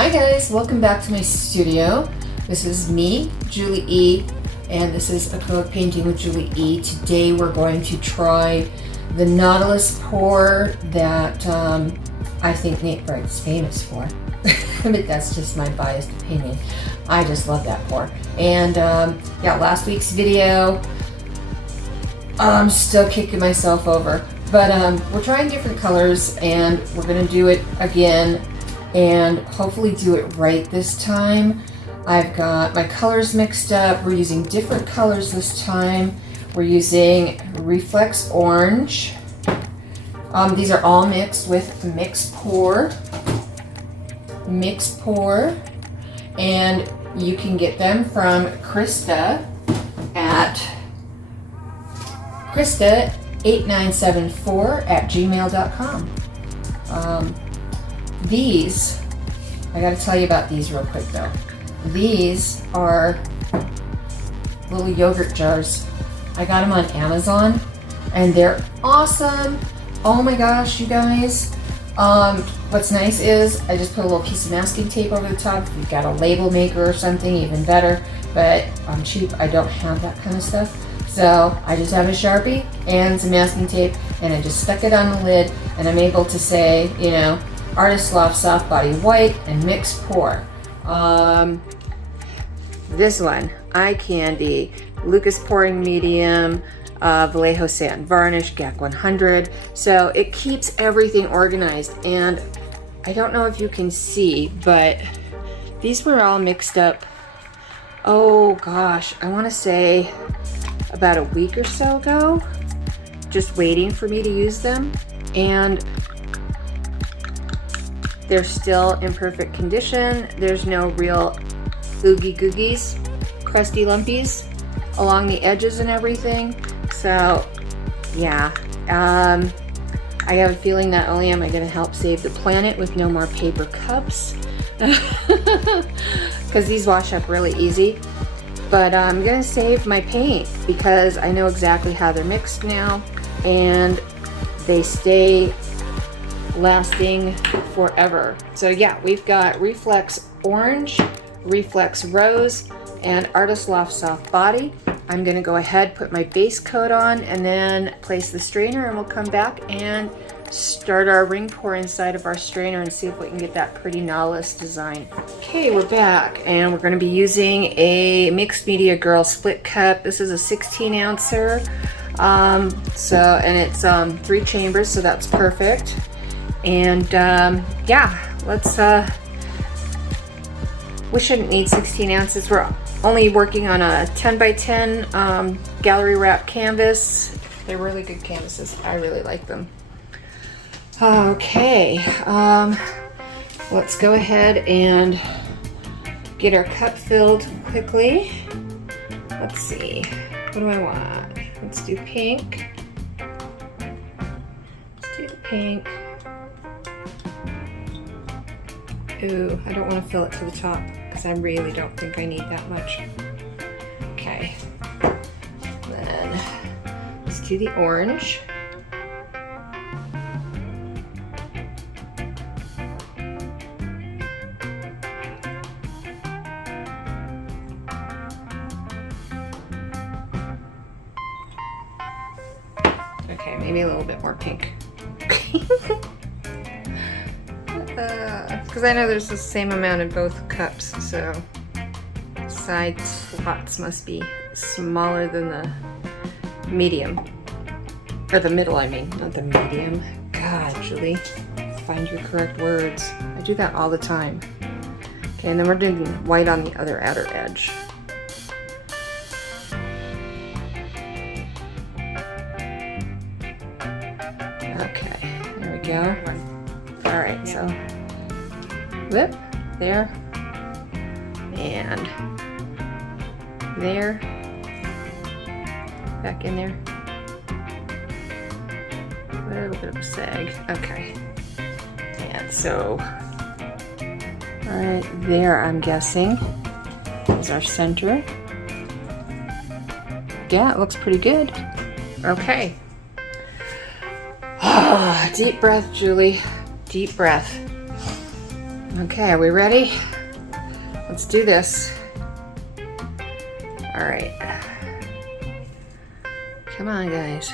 Hi guys, welcome back to my studio. This is me, Julie E, and this is Acrylic Painting with Julie E. Today we're going to try the Nautilus pour that I think Nate Bright's famous for. But that's just my biased opinion. I just love that pour. And yeah, last week's video, I'm still kicking myself over. But we're trying different colors and we're gonna do it again and hopefully do it right this time. I've got my colors mixed up. We're using different colors this time. We're using Reflex Orange. These are all mixed with Mix Pour. And you can get them from Krista at Krista8974@gmail.com. These, I gotta tell you about these real quick though. These are little yogurt jars. I got them on Amazon and they're awesome. Oh my gosh, you guys. What's nice is I just put a little piece of masking tape over the top. If you've got a label maker or something, even better. But I'm cheap, I don't have that kind of stuff. So I just have a Sharpie and some masking tape and I just stuck it on the lid and I'm able to say, you know, Artist Loft Soft Body White and Mix Pour. This one, Eye Candy, Lucas Pouring Medium, Vallejo Sand Varnish, GAC 100. So it keeps everything organized, and I don't know if you can see, but these were all mixed up, oh gosh, I want to say about a week or so ago, just waiting for me to use them, and they're still in perfect condition. There's no real oogie googies, crusty lumpies along the edges and everything. So yeah, I have a feeling not only am I going to help save the planet with no more paper cups, because these wash up really easy, but I'm going to save my paint because I know exactly how they're mixed now and they stay lasting forever. So yeah, we've got Reflex Orange, Reflex Rose, and Artist Loft Soft Body. I'm gonna go ahead, put my base coat on, and then place the strainer, and we'll come back and start our ring pour inside of our strainer and see if we can get that pretty Nautilus design. Okay, we're back, and we're gonna be using a Mixed Media Girl split cup. This is a 16 ouncer, and it's 3 chambers, so that's perfect. And yeah, let's, we shouldn't need 16 ounces. We're only working on a 10 by 10 gallery wrap canvas. They're really good canvases. I really like them. Okay, let's go ahead and get our cup filled quickly. Let's see, what do I want? Let's do pink. Let's do the pink. Ooh, I don't want to fill it to the top because I really don't think I need that much. Okay, then let's do the orange. Okay, maybe a little bit more pink. Because I know there's the same amount in both cups, so side slots must be smaller than the medium. Or the middle, I mean, not the medium. God, Julie, find your correct words. I do that all the time. Okay, and then we're doing white on the other outer edge. Okay, there we go. All right, so whoop, there, and there, back in there, a little bit of a sag, okay, and so, right there I'm guessing is our center. Yeah, it looks pretty good. Okay. Deep breath, Julie. Deep breath. Okay, are we ready? Let's do this. All right. Come on, guys.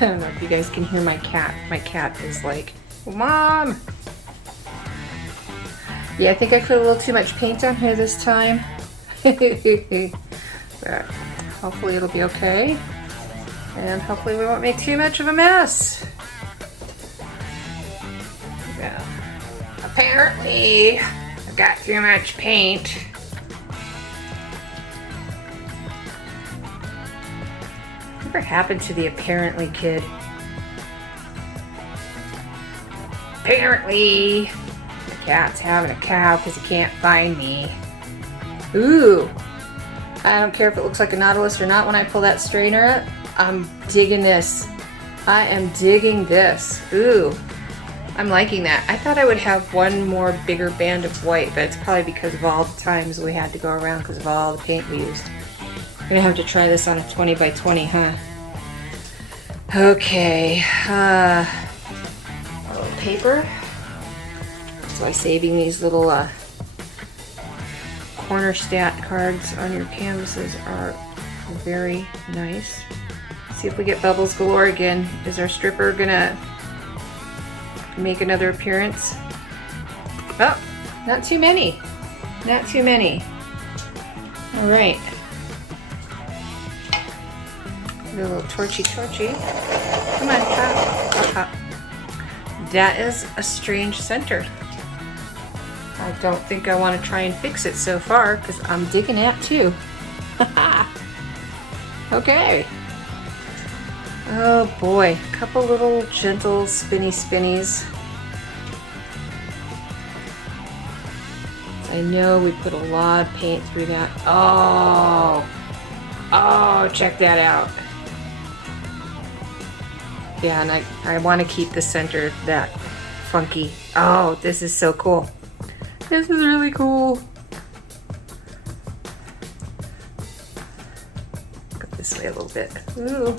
I don't know if you guys can hear my cat. My cat is like, Mom! Yeah, I think I put a little too much paint on here this time. But hopefully it'll be okay. And hopefully we won't make too much of a mess. Yeah. Apparently, I've got too much paint. Whatever happened to the apparently kid? Apparently, the cat's having a cow because he can't find me. Ooh, I don't care if it looks like a Nautilus or not when I pull that strainer up. I'm digging this. I am digging this. Ooh, I'm liking that. I thought I would have one more bigger band of white, but it's probably because of all the times we had to go around because of all the paint we used. I'm gonna have to try this on a 20 by 20, huh? Okay, a little paper. That's why saving these little corner stat cards on your canvases are very nice. See if we get bubbles galore again. Is our stripper gonna make another appearance? Oh, not too many. Not too many. All right. A little torchy. Come on, pop. That is a strange center. I don't think I want to try and fix it so far because I'm digging that too. Okay. Oh boy, a couple little gentle spinnies. I know we put a lot of paint through that. Oh, check that out. Yeah, and I want to keep the center that funky. Oh, this is so cool. This is really cool. Go this way a little bit. Ooh.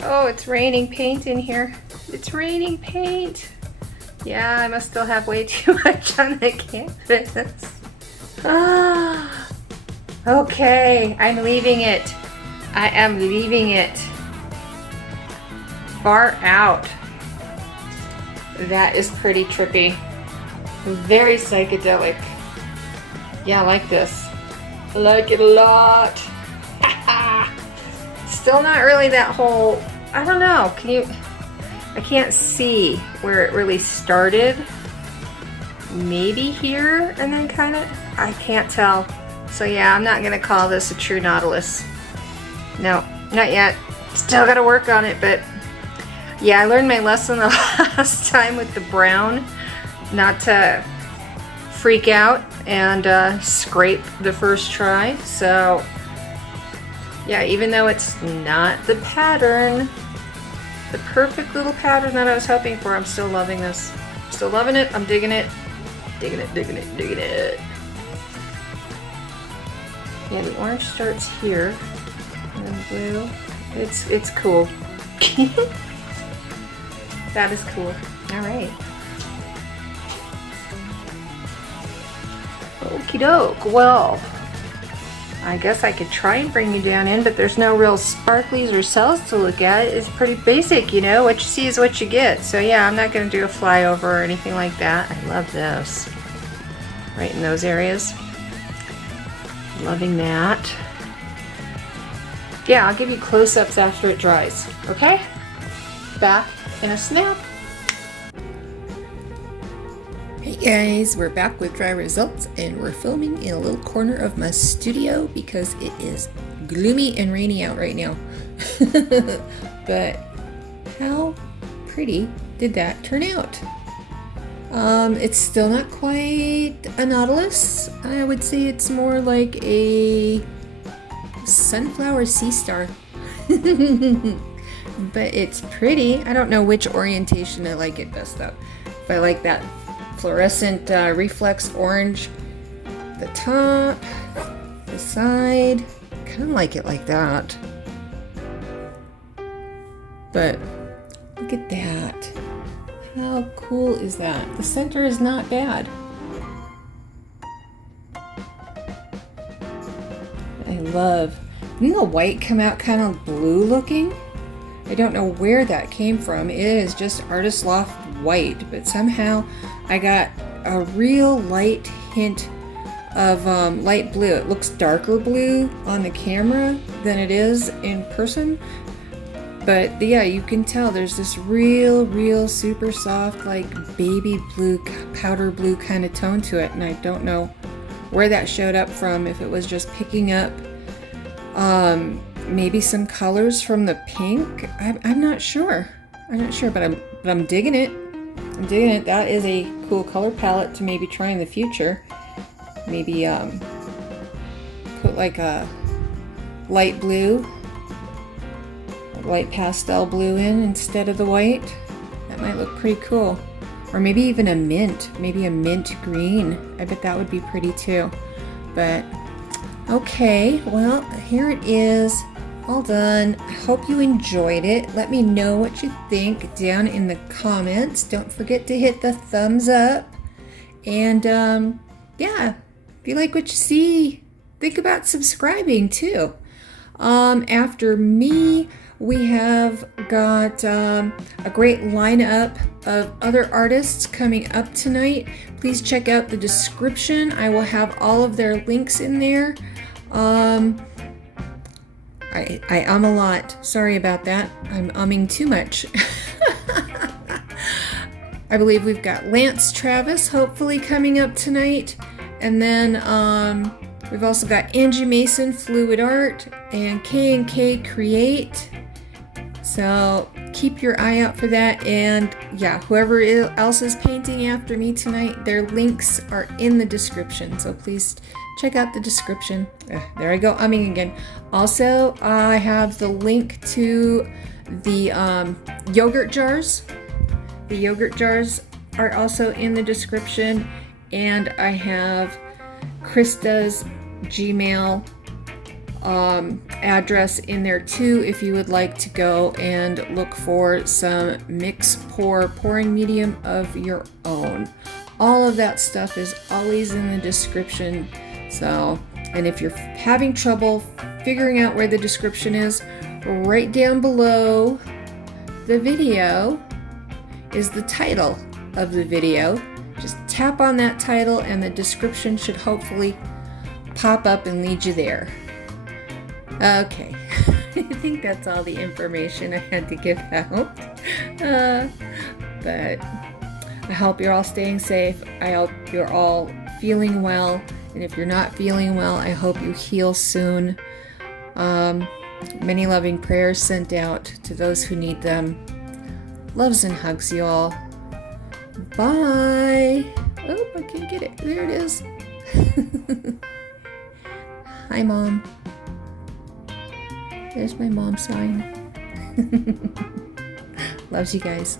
Oh, it's raining paint in here. It's raining paint. Yeah, I must still have way too much on the canvas. Ah. Okay, I'm leaving it. I am leaving it far out. That is pretty trippy. Very psychedelic. Yeah, I like this. I like it a lot. Still not really that whole, I don't know, I can't see where it really started. Maybe here and then kind of, I can't tell. So yeah, I'm not gonna call this a true Nautilus. No, not yet. Still gotta work on it, but yeah, I learned my lesson the last time with the brown, not to freak out and scrape the first try. So yeah, even though it's not the pattern, the perfect little pattern that I was hoping for, I'm still loving this. Still loving it, I'm digging it. Digging it. Yeah, the orange starts here, and then blue. It's cool. That is cool. All right. Okie doke. Well, I guess I could try and bring you down in, but there's no real sparklies or cells to look at. It's pretty basic, you know, what you see is what you get. So yeah, I'm not gonna do a flyover or anything like that. I love this. Right in those areas. Loving that. Yeah, I'll give you close-ups after it dries, okay? Back in a snap. Hey guys, we're back with dry results and we're filming in a little corner of my studio because it is gloomy and rainy out right now. But how pretty did that turn out? It's still not quite a nautilus. I would say it's more like a sunflower sea star. But it's pretty. I don't know which orientation I like it best though. If I like that fluorescent reflex orange, the top, the side, kind of like it like that. But look at that. How cool is that? The center is not bad. I love, didn't the white come out kind of blue looking? I don't know where that came from. It is just Artist Loft white, but somehow I got a real light hint of light blue. It looks darker blue on the camera than it is in person. But yeah, you can tell there's this real super soft, like baby blue, powder blue kind of tone to it. And I don't know where that showed up from, if it was just picking up maybe some colors from the pink. I'm not sure. But I'm digging it. I'm digging it. That is a cool color palette to maybe try in the future. Maybe put like a light blue, light pastel blue in instead of the white. That might look pretty cool. Or maybe even a mint, maybe a mint green. I bet that would be pretty too. But okay, well, here it is, all done. I hope you enjoyed it. Let me know what you think down in the comments. Don't forget to hit the thumbs up. And yeah, if you like what you see, think about subscribing too. After me, we have got a great lineup of other artists coming up tonight. Please check out the description. I will have all of their links in there. I a lot. Sorry about that. I'm umming too much. I believe we've got Lance Travis hopefully coming up tonight. And then we've also got Angie Mason, Fluid Art, and K&K Create. So keep your eye out for that. And yeah, whoever else is painting after me tonight, their links are in the description. So please check out the description. There I go, umming again. Also, I have the link to the yogurt jars. The yogurt jars are also in the description. And I have Krista's Gmail address in there too, if you would like to go and look for some mix pouring medium of your own. All of that stuff is always in the description. So, and if you're having trouble figuring out where the description is, right down below the video is the title of the video. Just tap on that title and the description should hopefully pop up and lead you there. Okay, I think that's all the information I had to give out. But I hope you're all staying safe. I hope you're all feeling well. And if you're not feeling well, I hope you heal soon. Many loving prayers sent out to those who need them. Loves and hugs you all. Bye. Oh, I can't get it. There it is. Hi, Mom. There's my mom sign. Loves you guys.